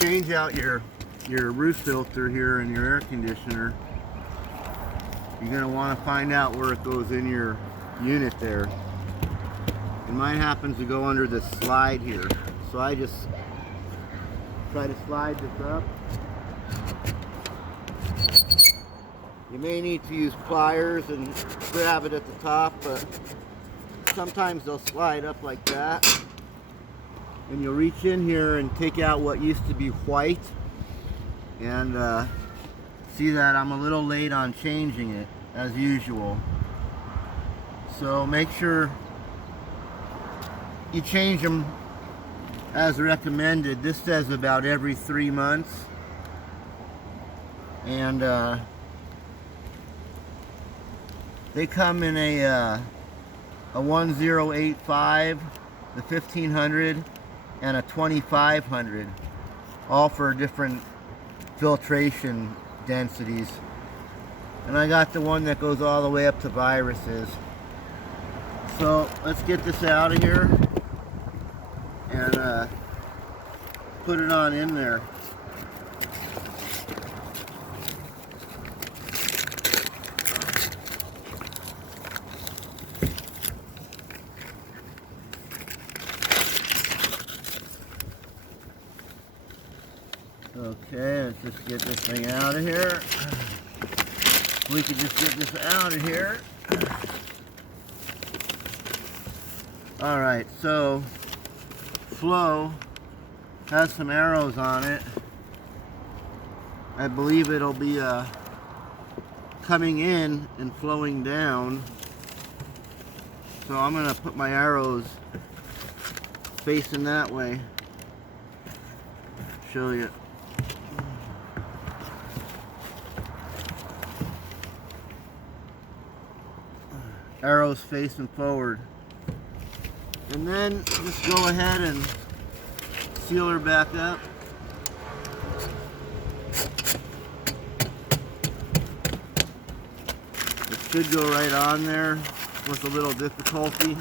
change out your roof filter here in your air conditioner, you're going to want to find out where it goes in your unit there. And mine happens to go under this slide here. So I just try to slide this up. You may need to use pliers and grab it at the top, but sometimes they'll slide up like that. And you'll reach in here and take out what used to be white. And see that I'm a little late on changing it, as usual. So make sure you change them as recommended. This says about every 3 months. And they come in a 1085, the 1500, and a 2500, all for different filtration densities. And I got the one that goes all the way up to viruses. So let's get this out of here and put it on in there. Okay, let's just get this thing out of here. We could just get this out of here. Alright, so flow has some arrows on it. I believe it'll be coming in and flowing down. So I'm going to put my arrows facing that way. Show you. Arrows facing forward. And then just go ahead and seal her back up. It should go right on there with a little difficulty.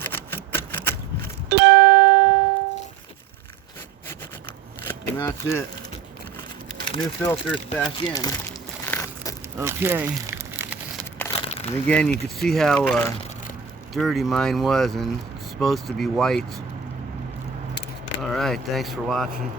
And that's it. New filter's back in. Okay. And again, you can see how dirty mine was, and it's supposed to be white. Alright, thanks for watching.